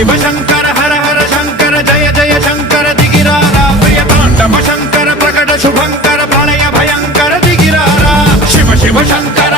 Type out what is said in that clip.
शिव शंकर हर हर शंकर जय जय शंकर दिगिरारा प्रिय तांडव शंकर प्रकट शुभंकर प्रलय भयंकर दिगिरारा शिव शिव शंकर